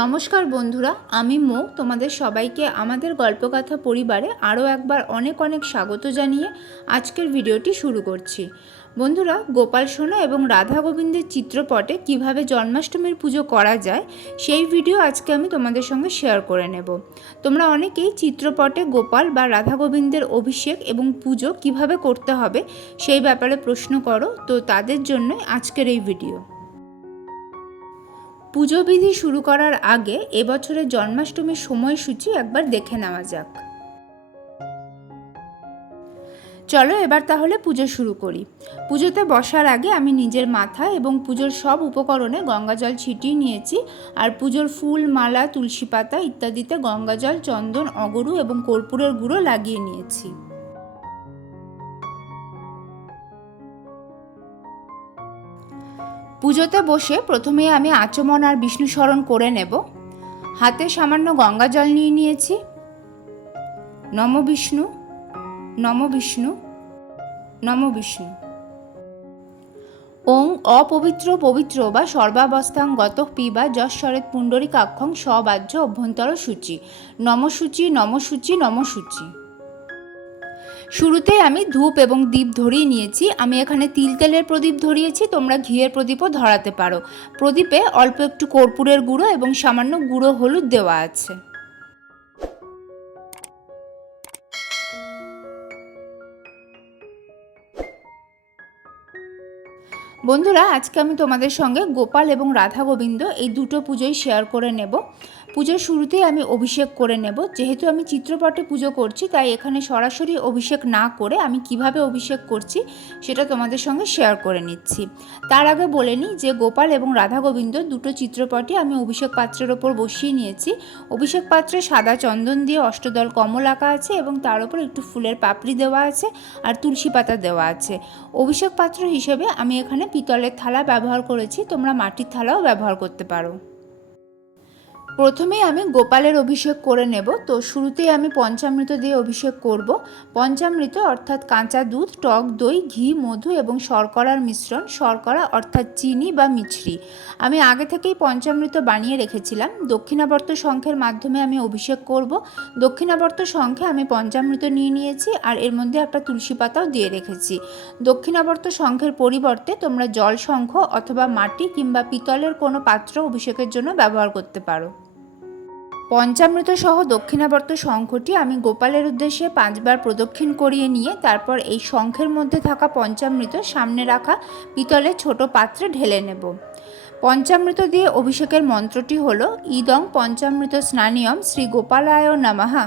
নমস্কার বন্ধুরা, আমি মো। তোমাদের সবাইকে আমাদের গল্পকথা পরিবারে আরও একবার অনেক অনেক স্বাগত জানিয়ে আজকের ভিডিওটি শুরু করছি। বন্ধুরা, গোপাল সোনা এবং রাধা গোবিন্দের চিত্রপটে কীভাবে জন্মাষ্টমীর পুজো করা যায়, সেই ভিডিও আজকে আমি তোমাদের সঙ্গে শেয়ার করে নেব। তোমরা অনেকেই চিত্রপটে গোপাল বা রাধা গোবিন্দের অভিষেক এবং পুজো কীভাবে করতে হবে, সেই ব্যাপারে প্রশ্ন করো। তো তাদের জন্যই আজকের এই ভিডিও। পুজো বিধি শুরু করার আগে এবছরের জন্মাষ্টমীর সময়সূচি একবার দেখে নেওয়া যাক। চলো এবার তাহলে পুজো শুরু করি। পুজোতে বসার আগে আমি নিজের মাথা এবং পুজোর সব উপকরণে গঙ্গা জল ছিটিয়ে নিয়েছি আর পুজোর ফুল, মালা, তুলসী পাতা ইত্যাদিতে গঙ্গা জল চন্দন, অগরু এবং কর্পূরের গুঁড়ো লাগিয়ে নিয়েছি। পুজোতে বসে প্রথমে আমি আচমন আর বিষ্ণু স্মরণ করে নেব। হাতে সামান্য গঙ্গা জল নিয়ে নিয়েছি। নম বিষ্ণু নম বিষ্ণু নম বিষ্ণু। ওং অপবিত্র পবিত্র বা সর্বাবস্থাং গত পিবা যশ্বরেত পুণ্ডরিকাক্ষং সবাহ্য অভ্যন্তর সূচি। নমসূচি নমসূচি নমসূচি। শুরুতে আমি ধূপ এবং দীপ ধরিয়ে নিয়েছি। আমি এখানে তিল তেলের প্রদীপ ধরিয়েছি, তোমরা ঘিয়ের প্রদীপও ধরাতে পারো। প্রদীপে অল্প একটু কর্পূরের গুঁড়ো এবং সামান্য গুঁড়ো হলুদ দেওয়া আছে। বন্ধুরা, আজকে আমি তোমাদের সঙ্গে গোপাল এবং রাধা গোবিন্দ এই দুটো পুজোই শেয়ার করে নেব। পুজোর শুরুতেই আমি অভিষেক করে নেব। যেহেতু আমি চিত্রপটে পুজো করছি, তাই এখানে সরাসরি অভিষেক না করে আমি কীভাবে অভিষেক করছি সেটা তোমাদের সঙ্গে শেয়ার করে নিচ্ছি। তার আগে বলে নিই যে গোপাল এবং রাধা গোবিন্দ দুটো চিত্রপটে আমি অভিষেক পাত্রের ওপর বসিয়ে নিয়েছি। অভিষেক পাত্রে সাদা চন্দন দিয়ে অষ্টদল কমল আঁকা আছে এবং তার উপর একটু ফুলের পাপড়ি দেওয়া আছে আর তুলসী পাতা দেওয়া আছে। অভিষেক পাত্র হিসেবে আমি এখানে পিতলের থালা ব্যবহার করেছি, তোমরা মাটির থালাও ব্যবহার করতে পারো। প্রথমেই আমি গোপালের অভিষেক করে নেব। তো শুরুতেই আমি পঞ্চামৃত দিয়ে অভিষেক করব। পঞ্চামৃত অর্থাৎ কাঁচা দুধ, টক দই, ঘি, মধু এবং শর্করার মিশ্রণ, শর্করা অর্থাৎ চিনি বা মিছরি। আমি আগে থেকেই পঞ্চামৃত বানিয়ে রেখেছিলাম। দক্ষিণাবর্ত শঙ্খের মাধ্যমে আমি অভিষেক করব। দক্ষিণাবর্ত শঙ্খে আমি পঞ্চামৃত নিয়ে নিয়েছি আর এর মধ্যে একটা তুলসী পাতাও দিয়ে রেখেছি। দক্ষিণাবর্ত শঙ্খের পরিবর্তে তোমরা জল শঙ্খ অথবা মাটি কিংবা পিতলের কোনো পাত্র অভিষেকের জন্য ব্যবহার করতে পারো। পঞ্চামৃত সহ দক্ষিণাবর্ত শঙ্খটি আমি গোপালের উদ্দেশ্যে পাঁচবার প্রদক্ষিণ করিয়ে নিয়ে তারপর এই শঙ্খের মধ্যে থাকা পঞ্চামৃত সামনে রাখা পিতলের ছোট পাত্রে ঢেলে নেব। পঞ্চামৃত দিয়ে অভিষেকের মন্ত্রটি হল, ইদং পঞ্চামৃত স্নানিয়ম শ্রী গোপালায় নামাহা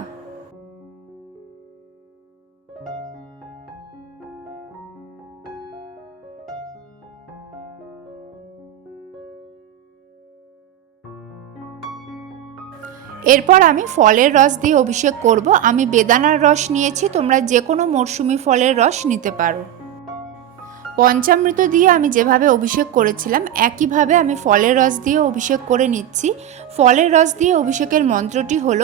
এরপর আমি ফলের রস দিয়ে অভিষেক করব। আমি বেদানার রস নিয়েছি, তোমরা যে কোনো মরশুমি ফলের রস নিতে পারো। পঞ্চামৃত দিয়ে আমি যেভাবে অভিষেক করেছিলাম, একইভাবে আমি ফলের রস দিয়ে অভিষেক করে নিচ্ছি। ফলের রস দিয়ে অভিষেকের মন্ত্রটি হল,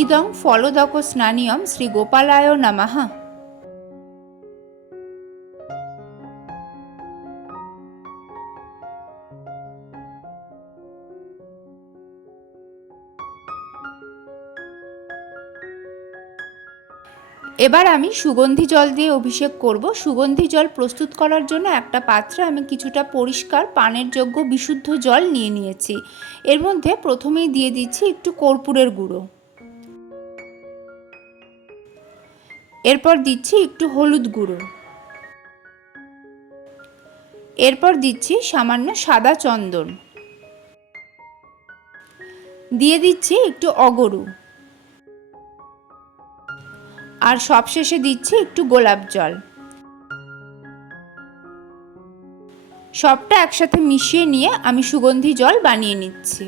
ইদং ফলদক স্নানিয়ম শ্রী গোপালায় নামাহা এবার আমি সুগন্ধি জল দিয়ে অভিষেক করব। সুগন্ধি জল প্রস্তুত করার জন্য একটা পাত্রে আমি কিছুটা পরিষ্কার পানের যোগ্য বিশুদ্ধ জল নিয়ে নিয়েছি। এর মধ্যে প্রথমেই দিয়ে দিচ্ছি একটু কর্পূরের গুঁড়ো। এরপর দিচ্ছি একটু হলুদ গুঁড়ো। এরপর দিচ্ছি সামান্য সাদা চন্দন। দিয়ে দিচ্ছি একটু অগরু। আর সবশেষে দিচ্ছি একটু গোলাপ জল। সবটা একসাথে মিশিয়ে নিয়ে আমি সুগন্ধি জল বানিয়ে নিচ্ছি।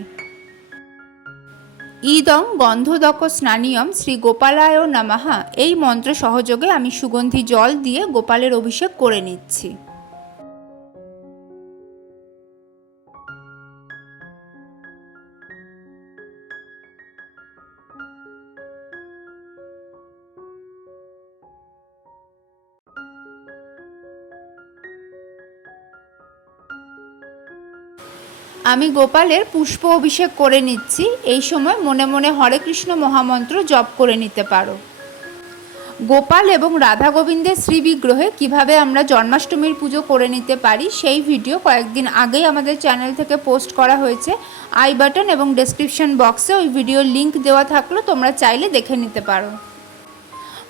ইদং গন্ধদক স্নানিয়ম শ্রী গোপালায় নামাহা এই মন্ত্র সহযোগে আমি সুগন্ধি জল দিয়ে গোপালের অভিষেক করে নিচ্ছি। আমি গোপালের পুষ্প অভিষেক করে নিচ্ছি। এই সময় মনে মনে হরে কৃষ্ণ মহামন্ত্র জপ করে নিতে পারো। গোপাল এবং রাধা গোবিন্দের শ্রী বিগ্রহে কীভাবে আমরা জন্মাষ্টমীর পুজো করে নিতে পারি, সেই ভিডিও কয়েকদিন আগেই আমাদের চ্যানেল থেকে পোস্ট করা হয়েছে। আই বাটন এবং ডেসক্রিপশন বক্সে ওই ভিডিওর লিংক দেওয়া থাকল, তোমরা চাইলে দেখে নিতে পারো।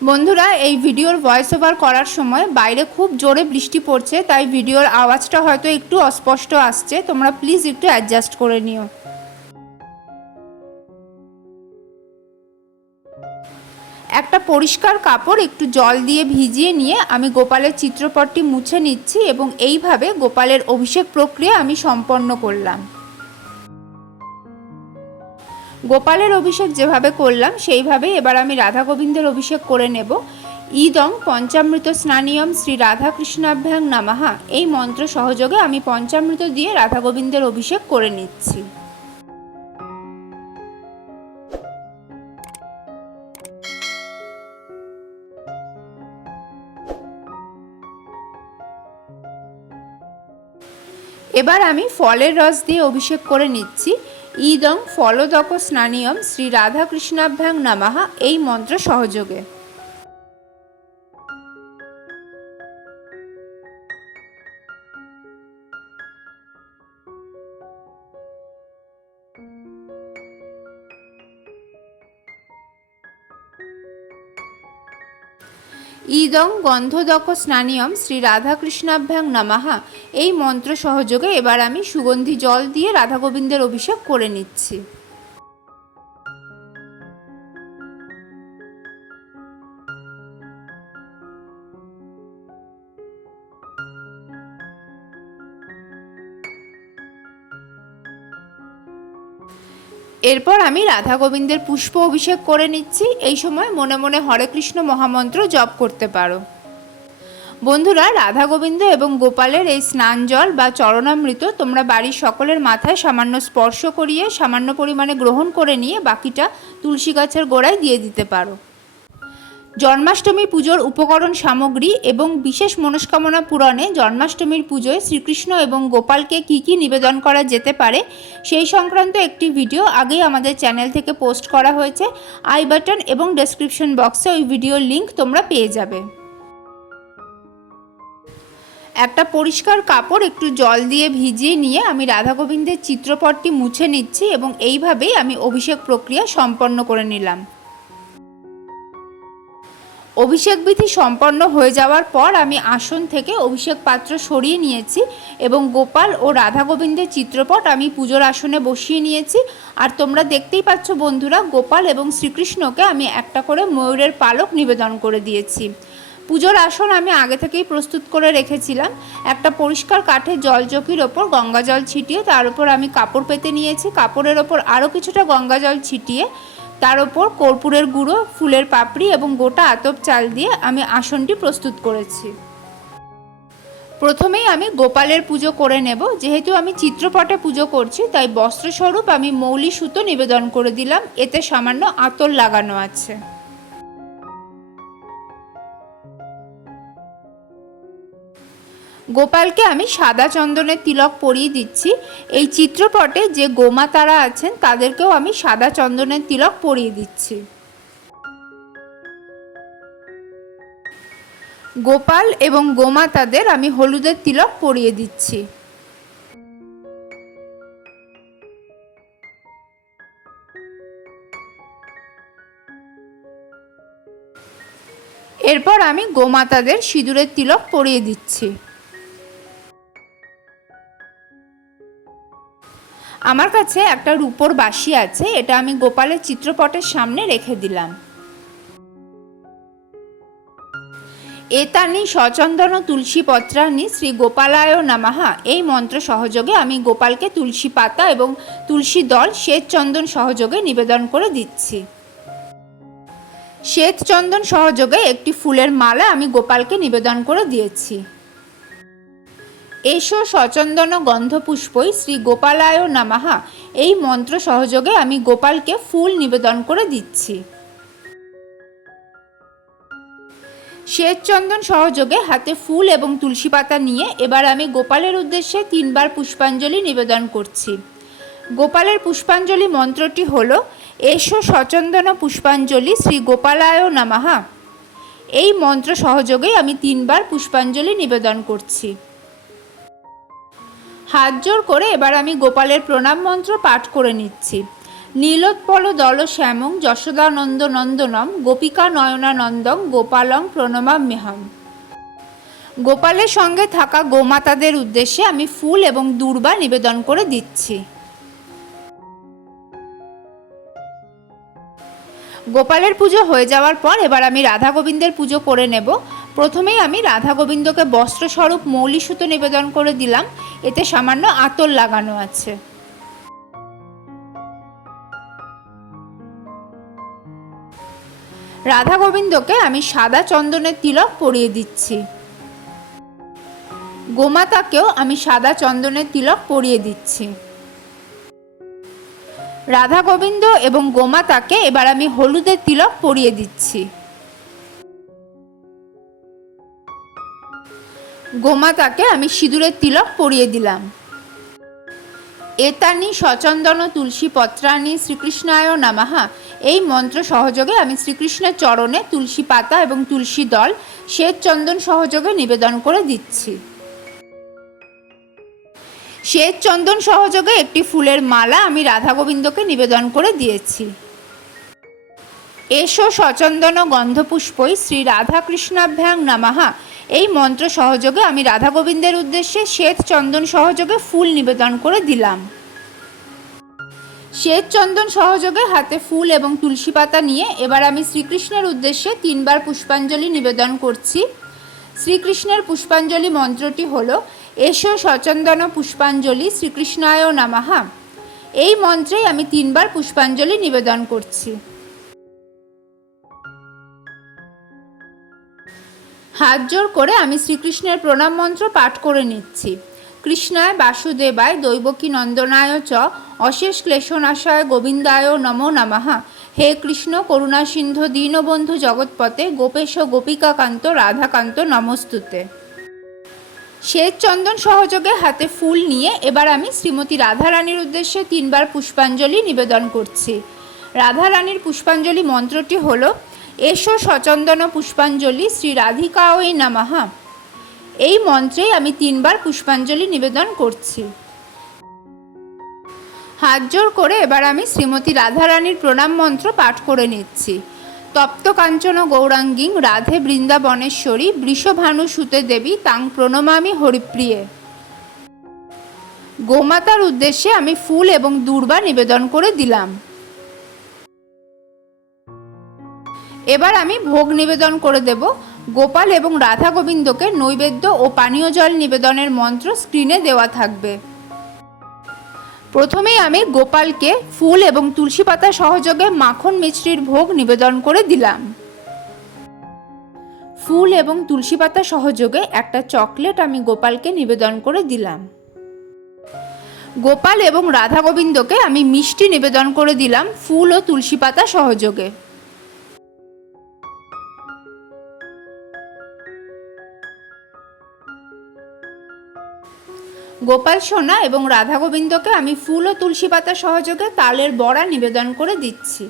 বন্ধুরা, এই ভিডিওর ভয়েস ওভার করার সময় বাইরে খুব জোরে বৃষ্টি পড়ছে, তাই ভিডিওর আওয়াজটা হয়তো একটু অস্পষ্ট আসছে। তোমরা প্লিজ একটু অ্যাডজাস্ট করে নিও। একটা পরিষ্কার কাপড় একটু জল দিয়ে ভিজিয়ে নিয়ে আমি গোপালের চিত্রপটটি মুছে নিচ্ছি এবং এইভাবে গোপালের অভিষেক প্রক্রিয়া আমি সম্পন্ন করলাম। গোপালের অভিষেক যেভাবে করলাম, সেইভাবেই এবার আমি রাধা গোবিন্দের অভিষেক করে নেব। ইদং পঞ্চামৃত স্নানিয়ম শ্রী রাধা কৃষ্ণাভ্যাং নামাহা। এই মন্ত্র সহযোগে আমি পঞ্চামৃত দিয়ে রাধা গোবিন্দের অভিষেক করে নিচ্ছি। এবার আমি ফলের রস দিয়ে অভিষেক করে নিচ্ছি। ইদং ফলদক স্নানীয়ম শ্রী রাধাকৃষ্ণাভ্যাং নামাহা এই মন্ত্র সহযোগে। ইদং গন্ধদক স্নানিয়ম শ্রী রাধাকৃষ্ণাভ্যাং নামাহা এই মন্ত্র সহযোগে এবার আমি সুগন্ধি জল দিয়ে রাধাগোবিন্দের অভিষেক করে নিচ্ছি। এরপর আমি রাধা গোবিন্দের পুষ্প অভিষেক করে নিচ্ছি। এই সময় মনে মনে হরে কৃষ্ণ মহামন্ত্র জপ করতে পারো। বন্ধুরা, রাধা গোবিন্দ এবং গোপালের এই স্নান জল বা চরণামৃত তোমরা বাড়ির সকলের মাথায় সামান্য স্পর্শ করিয়ে, সামান্য পরিমাণে গ্রহণ করে নিয়ে বাকিটা তুলসী গাছের গোড়ায় দিয়ে দিতে পারো। জন্মাষ্টমী পুজোর উপকরণ সামগ্রী এবং বিশেষ মনস্কামনা পূরণে জন্মাষ্টমীর পুজোয় শ্রীকৃষ্ণ এবং গোপালকে কি কি নিবেদন করা যেতে পারে সেই সংক্রান্ত একটি ভিডিও আগেই আমাদের চ্যানেল থেকে পোস্ট করা হয়েছে। আই বাটন এবং ডেসক্রিপশন বক্সে ওই ভিডিওর লিঙ্ক তোমরা পেয়ে যাবে। একটা পরিষ্কার কাপড় একটু জল দিয়ে ভিজিয়ে নিয়ে আমি রাধা গোবিন্দের চিত্রপটটি মুছে নিচ্ছি এবং এইভাবেই আমি অভিষেক প্রক্রিয়া সম্পন্ন করে নিলাম। অভিষেক বিধি সম্পন্ন হয়ে যাওয়ার পর আমি আসন থেকে অভিষেক পাত্র সরিয়ে নিয়েছি এবং গোপাল ও রাধা গোবিন্দের চিত্রপট আমি পুজোর আসনে বসিয়ে নিয়েছি। আর তোমরা দেখতেই পাচ্ছ বন্ধুরা, গোপাল এবং শ্রীকৃষ্ণকে আমি একটা করে ময়ূরের পালক নিবেদন করে দিয়েছি। পুজোর আসন আমি আগে থেকেই প্রস্তুত করে রেখেছিলাম। একটা পরিষ্কার কাঠের জলচকির ওপর গঙ্গা জল ছিটিয়ে তার উপর আমি কাপড় পেতে নিয়েছি। কাপড়ের ওপর আরও কিছুটা গঙ্গা জল ছিটিয়ে তার ওপর কর্পূরের গুঁড়ো, ফুলের পাপড়ি এবং গোটা আতপ চাল দিয়ে আমি আসনটি প্রস্তুত করেছি। প্রথমেই আমি গোপালের পুজো করে নেব। যেহেতু আমি চিত্রপটে পুজো করছি, তাই বস্ত্রস্বরূপ আমি মৌলি সুতো নিবেদন করে দিলাম। এতে সামান্য আতর লাগানো আছে। গোপালকে আমি সাদা চন্দনের তিলক পরিয়ে দিচ্ছি। এই চিত্রপটে যে গোমাতারা আছেন, তাদেরকেও আমি সাদা চন্দনের তিলক পরিয়ে দিচ্ছি। গোপাল এবং গোমাতাদের আমি হলুদের তিলক পরিয়ে দিচ্ছি। এরপর আমি গোমাতাদের সিঁদুরের তিলক পরিয়ে দিচ্ছি। আমার কাছে একটা রূপোর বাসি আছে, এটা আমি গোপালের চিত্রপটের সামনে রেখে দিলাম। এ এতানি সচন্দন তুলসী পত্রানি শ্রী গোপালায় নামাহা এই মন্ত্র সহযোগে আমি গোপালকে তুলসী পাতা এবং তুলসী দল শ্বেত চন্দন সহযোগে নিবেদন করে দিচ্ছি। শ্বেত চন্দন সহযোগে একটি ফুলের মালা আমি গোপালকে নিবেদন করে দিয়েছি। এসো সচন্দন গন্ধপুষ্পই শ্রী গোপালায় নামাহা এই মন্ত্র সহযোগে আমি গোপালকে ফুল নিবেদন করে দিচ্ছি। শ্বেত চন্দন সহযোগে হাতে ফুল এবং তুলসী পাতা নিয়ে এবার আমি গোপালের উদ্দেশ্যে তিনবার পুষ্পাঞ্জলি নিবেদন করছি। গোপালের পুষ্পাঞ্জলি মন্ত্রটি হল, এসো সচন্দন পুষ্পাঞ্জলি শ্রী গোপালায় নামাহা এই মন্ত্র সহযোগেই আমি তিনবার পুষ্পাঞ্জলি নিবেদন করছি। হাত জোর করে এবার আমি গোপালের প্রণাম মন্ত্র পাঠ করে নিচ্ছি। নীলোৎপল দল শ্যামং যশোদানন্দ নন্দনম গোপিকা নয়নানন্দম গোপালং প্রণমাম্যহম। গোপালের সঙ্গে থাকা গোমাতাদের উদ্দেশ্যে আমি ফুল এবং দূর্বা নিবেদন করে দিচ্ছি। গোপালের পুজো হয়ে যাওয়ার পর এবার আমি রাধা গোবিন্দের পুজো করে নেব। প্রথমেই আমি রাধা গোবিন্দকে বস্ত্রস্বরূপ মৌলি সুতো নিবেদন করে দিলাম। এতে সামান্য আতর লাগানো আছে। রাধা গোবিন্দকে আমি সাদা চন্দনের তিলক পরিয়ে দিচ্ছি। গোমাতাকেও আমি সাদা চন্দনের তিলক পরিয়ে দিচ্ছি। রাধা গোবিন্দ এবং গোমাতাকে এবার আমি হলুদের তিলক পরিয়ে দিচ্ছি। গোমাতাকে আমি সিঁদুরের তিলক পরিয়ে দিলাম। এতানি সচন্দন তুলসী পত্রানি শ্রীকৃষ্ণায় নামাহা। এই মন্ত্র সহযোগে আমি শ্রীকৃষ্ণের চরণে তুলসী পাতা এবং তুলসী দল শ্বেত চন্দন সহযোগে নিবেদন করে দিচ্ছি। শ্বেত চন্দন সহযোগে একটি ফুলের মালা আমি রাধা গোবিন্দকে নিবেদন করে দিয়েছি। এসো সচন্দন গন্ধপুষ্পই শ্রী রাধাকৃষ্ণাভ্যাং নামাহা। এই মন্ত্র সহযোগে আমি রাধা গোবিন্দের উদ্দেশ্যে শ্বেত চন্দন সহযোগে ফুল নিবেদন করে দিলাম। শ্বেত চন্দন সহযোগে হাতে ফুল এবং তুলসী পাতা নিয়ে এবার আমি শ্রীকৃষ্ণের উদ্দেশ্যে তিনবার পুষ্পাঞ্জলি নিবেদন করছি। শ্রীকৃষ্ণের পুষ্পাঞ্জলি মন্ত্রটি হল, এসো সচন্দন পুষ্পাঞ্জলি শ্রীকৃষ্ণায় নামাহা এই মন্ত্রেই আমি তিনবার পুষ্পাঞ্জলি নিবেদন করছি। হাত জোর করে আমি শ্রীকৃষ্ণের প্রণাম মন্ত্র পাঠ করে নিচ্ছি। কৃষ্ণায় বাসুদেবায় দৈবকী নন্দনায় চ, অশেষ ক্লেশনাশায় গোবিন্দায় নমো নমঃ। হে কৃষ্ণ, করুণা সিন্ধু, দীনবন্ধু জগৎপতে গোপেশ, গোপিকাকান্ত, রাধাকান্ত নমস্তুতে। শ্বেত চন্দন সহযোগে হাতে ফুল নিয়ে এবার আমি শ্রীমতী রাধারানীর উদ্দেশ্যে তিনবার পুষ্পাঞ্জলি নিবেদন করছি। রাধারানীর পুষ্পাঞ্জলি মন্ত্রটি হল এসো সচন্দন পুষ্পাঞ্জলি শ্রী রাধিকা ওই নামাহা এই মন্ত্রেই আমি তিনবার পুষ্পাঞ্জলি নিবেদন করছি। হাত জোর করে এবার আমি শ্রীমতী রাধারানীর প্রণাম মন্ত্র পাঠ করে নিচ্ছি। তপ্ত কাঞ্চন গৌরাঙ্গিং রাধে বৃন্দাবনেশ্বরী বৃষভানু সুতে দেবী তাং প্রণমামি হরিপ্রিয়ে। গোমাতার উদ্দেশ্যে আমি ফুল এবং দূর্বা নিবেদন করে দিলাম। এবার আমি ভোগ নিবেদন করে দেব। গোপাল এবং রাধা গোবিন্দকে নৈবেদ্য ও পানীয় জল নিবেদনের মন্ত্র স্ক্রিনে দেওয়া থাকবে। প্রথমেই আমি গোপালকে ফুল এবং তুলসী পাতা সহযোগে মাখন মিছরির ভোগ নিবেদন করে দিলাম। ফুল এবং তুলসী পাতা সহযোগে একটা চকলেট আমি গোপালকে নিবেদন করে দিলাম। গোপাল এবং রাধা গোবিন্দকে আমি মিষ্টি নিবেদন করে দিলাম ফুল ও তুলসী পাতা সহযোগে। গোপাল সোনা এবং রাধা গোবিন্দকে আমি ফুল ও তুলসী পাতা সহযোগে তালের বড়া নিবেদন করে দিচ্ছি।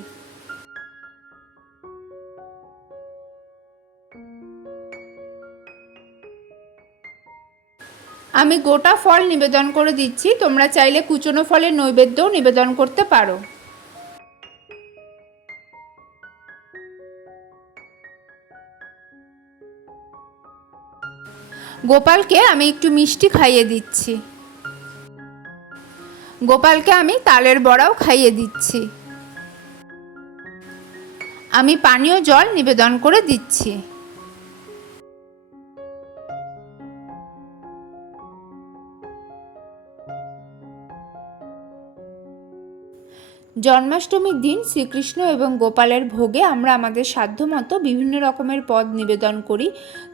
আমি গোটা ফল নিবেদন করে দিচ্ছি। তোমরা চাইলে কুচনো ফলের নৈবেদ্যও নিবেদন করতে পারো। গোপালকে আমি একটু মিষ্টি খাইয়ে দিচ্ছি। গোপালকে আমি তালের বড়াও খাইয়ে দিচ্ছি। আমি পানীয় জল নিবেদন করে দিচ্ছি। জন্মাষ্টমীর দিন শ্রীকৃষ্ণ এবং গোপালের ভোগে আমরা আমাদের সাধ্যমতো বিভিন্ন রকমের পদ নিবেদন করি।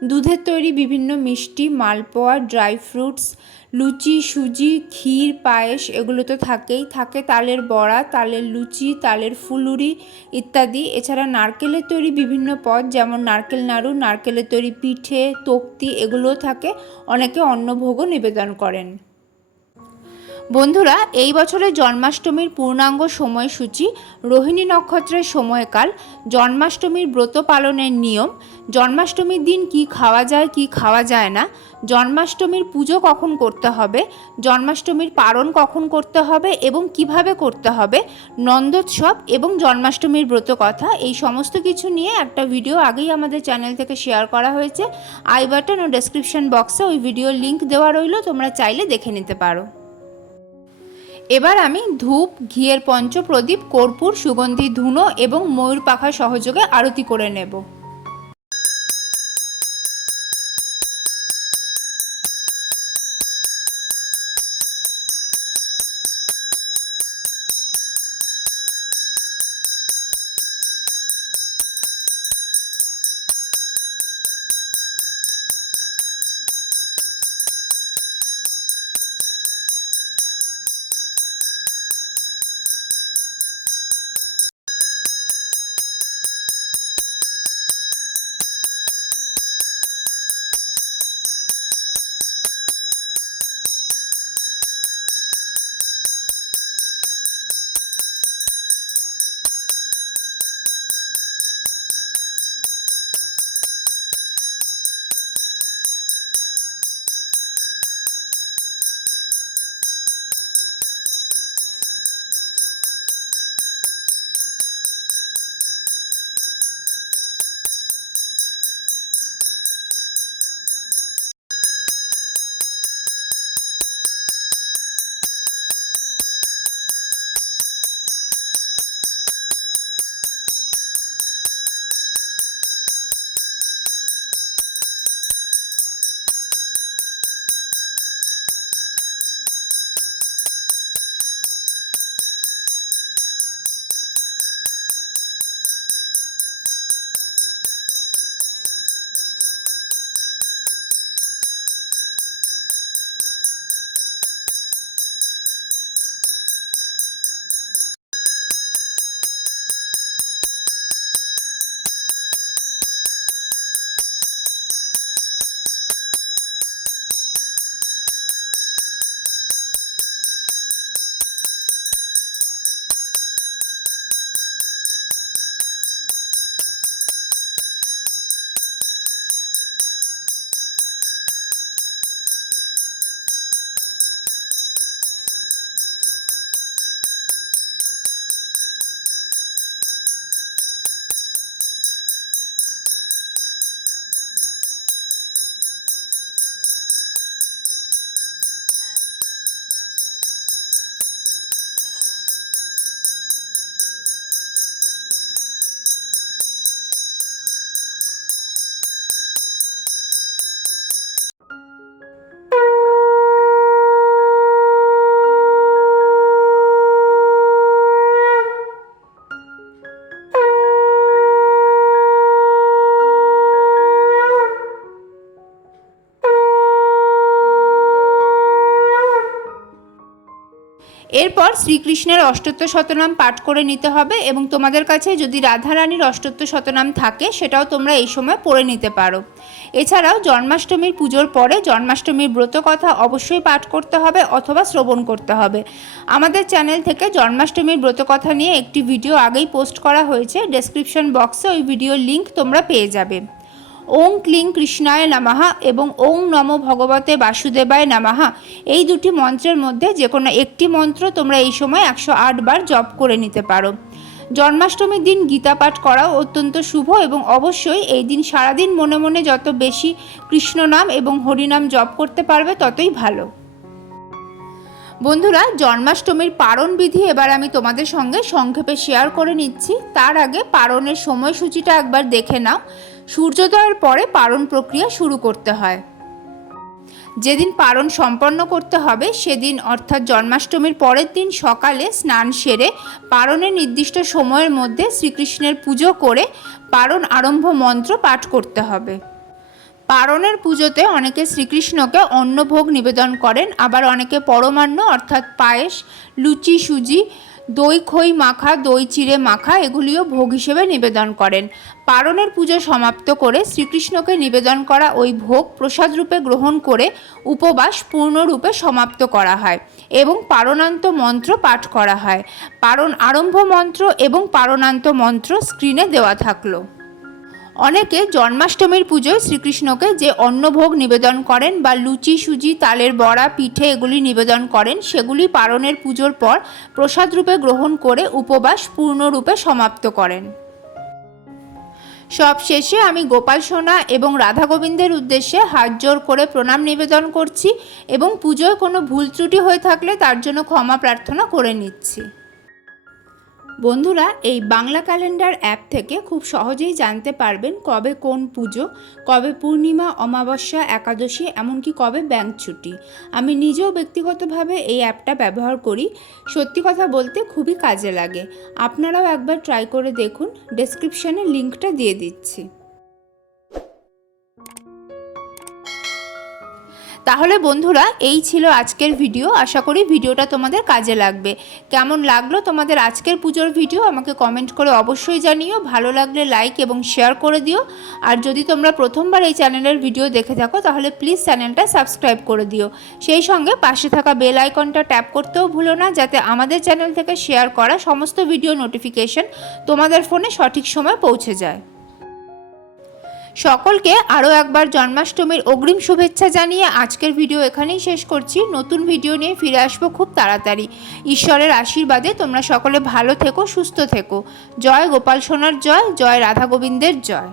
দুধের তৈরি বিভিন্ন মিষ্টি, মালপোয়া, ড্রাই ফ্রুটস, লুচি, সুজি, ক্ষীর, পায়েস এগুলো তো থাকেই। থাকে তালের বড়া, তালের লুচি, তালের ফুলুরি ইত্যাদি। এছাড়া নারকেলের তৈরি বিভিন্ন পদ যেমন নারকেল নাড়ু, নারকেলের তৈরি পিঠে, তক্তি এগুলোও থাকে। অনেকে অন্নভোগও নিবেদন করেন। বন্ধুরা, এই বছরের জন্মাষ্টমীর পূর্ণাঙ্গ সময়সূচি রোহিণী নক্ষত্রের সময়কাল। জন্মাষ্টমীর ব্রত পালনের নিয়ম, জন্মাষ্টমীর দিন কি খাওয়া যায়, কি খাওয়া যায় না, জন্মাষ্টমীর পুজো কখন করতে হবে, জন্মাষ্টমীর পালন কখন করতে হবে এবং কীভাবে করতে হবে, নন্দোৎসব এবং জন্মাষ্টমীর ব্রত কথা, এই সমস্ত কিছু নিয়ে একটা ভিডিও আগেই আমাদের চ্যানেল থেকে শেয়ার করা হয়েছে। আই বাটন ও ডেসক্রিপশন বক্সে ওই ভিডিওর লিঙ্ক দেওয়া রইল, তোমরা চাইলে দেখে নিতে পারো। এবার আমি ধূপ, ঘিয়ের পঞ্চ প্রদীপ কর্পূর, সুগন্ধি, ধুনো এবং ময়ূর পাখা সহযোগে আরতি করে নেব। এরপর শ্রীকৃষ্ণের অষ্টত্ব শতনাম পাঠ করে নিতে হবে এবং তোমাদের কাছে যদি রাধারানীর অষ্টত্ব শতনাম থাকে, সেটাও তোমরা এই সময় পড়ে নিতে পারো। এছাড়াও জন্মাষ্টমীর পুজোর পরে জন্মাষ্টমীর ব্রত কথা অবশ্যই পাঠ করতে হবে অথবা শ্রবণ করতে হবে। আমাদের চ্যানেল থেকে জন্মাষ্টমীর ব্রত কথা নিয়ে একটি ভিডিও আগেই পোস্ট করা হয়েছে। ডেসক্রিপশন বক্সে ওই ভিডিওর লিঙ্ক তোমরা পেয়ে যাবে। ওং ক্লিং কৃষ্ণায় নামাহা এবং ওং নম ভগবতে বাসুদেবায় নামাহা। এই দুটি মন্ত্রের মধ্যে যে কোনো একটি মন্ত্র তোমরা এই সময় একশো আট বার জপ করে নিতে পারো। জন্মাষ্টমীর দিন গীতা পাঠ করাও অত্যন্ত শুভ এবং অবশ্যই এই দিন সারাদিন মনে মনে যত বেশি কৃষ্ণ নাম এবং হরিনাম জপ করতে পারবে ততই ভালো। বন্ধুরা, জন্মাষ্টমীর পারণ বিধি এবার আমি তোমাদের সঙ্গে সংক্ষেপে শেয়ার করে নিচ্ছি। তার আগে পারণের সময়সূচিটা একবার দেখে নাও। সূর্যোদয়ের পরে পারণ প্রক্রিয়া শুরু করতে হয়। যেদিন পারণ সম্পন্ন করতে হবে, সেদিন অর্থাৎ জন্মাষ্টমীর পরের দিন সকালে স্নান সেরে পারণের নির্দিষ্ট সময়ের মধ্যে শ্রীকৃষ্ণের পুজো করে পারণ আরম্ভ মন্ত্র পাঠ করতে হবে। পারণের পুজোতে অনেকে শ্রীকৃষ্ণকে অন্নভোগ নিবেদন করেন, আবার অনেকে পরমান্ন অর্থাৎ পায়েস, লুচি, সুজি, দই, খই মাখা, দই চিড়ে মাখা, এগুলিও ভোগ হিসেবে নিবেদন করেন। পারণের পুজো সমাপ্ত করে শ্রীকৃষ্ণকে নিবেদন করা ওই ভোগ প্রসাদ রূপে গ্রহণ করে উপবাস পূর্ণরূপে সমাপ্ত করা হয় এবং পারণান্ত মন্ত্র পাঠ করা হয়। পারণ আরম্ভ মন্ত্র এবং পারণান্ত মন্ত্র স্ক্রিনে দেওয়া থাকল। অনেকে জন্মাষ্টমীর পুজোয় শ্রীকৃষ্ণকে যে অন্নভোগ নিবেদন করেন বা লুচি, সুজি, তালের বড়া, পিঠে এগুলি নিবেদন করেন, সেগুলি পারণের পুজোর পর প্রসাদ রূপে গ্রহণ করে উপবাস পূর্ণরূপে সমাপ্ত করেন। সব শেষে আমি গোপাল সোনা এবং রাধা গোবিন্দের উদ্দেশ্যে হাত জোর করে প্রণাম নিবেদন করছি এবং পুজোয় কোনো ভুল ত্রুটি হয়ে থাকলে তার জন্য ক্ষমা প্রার্থনা করে নিচ্ছি। বন্ধুরা, এই বাংলা ক্যালেন্ডার অ্যাপ থেকে খুব সহজেই জানতে পারবেন কবে কোন পুজো, কবে পূর্ণিমা, অমাবস্যা, একাদশী, এমনকি কবে ব্যাংক ছুটি। আমি নিজেও ব্যক্তিগতভাবে এই অ্যাপটা ব্যবহার করি। সত্যি কথা বলতে খুবই কাজে লাগে। আপনারাও একবার ট্রাই করে দেখুন। ডেসক্রিপশানে লিঙ্কটা দিয়ে দিচ্ছি। তাহলে বন্ধুরা, এই ছিল আজকের ভিডিও। আশা করি ভিডিওটা তোমাদের কাজে লাগবে। কেমন লাগল তোমাদের আজকের পুজোর ভিডিও আমাকে কমেন্ট করে অবশ্যই জানিও। ভালো লাগলে লাইক এবং শেয়ার করে দিও। আর যদি তোমরা প্রথমবার এই চ্যানেলের ভিডিও দেখে থাকো, তাহলে প্লিজ চ্যানেলটা সাবস্ক্রাইব করে দিও। সেই সঙ্গে পাশে থাকা বেল আইকনটা ট্যাপ করতেও ভুলো না, যাতে আমাদের চ্যানেল থেকে শেয়ার করা সমস্ত ভিডিও নোটিফিকেশন তোমাদের ফোনে সঠিক সময় পৌঁছে যায়। সকলকে আরও একবার জন্মাষ্টমীর অগ্রিম শুভেচ্ছা জানিয়ে আজকের ভিডিও এখানেই শেষ করছি। নতুন ভিডিও নিয়ে ফিরে আসব খুব তাড়াতাড়ি। ঈশ্বরের আশীর্বাদে তোমরা সকলে ভালো থেকো, সুস্থ থেকো। জয় গোপাল সোনার জয় জয় রাধা গোবিন্দের জয়।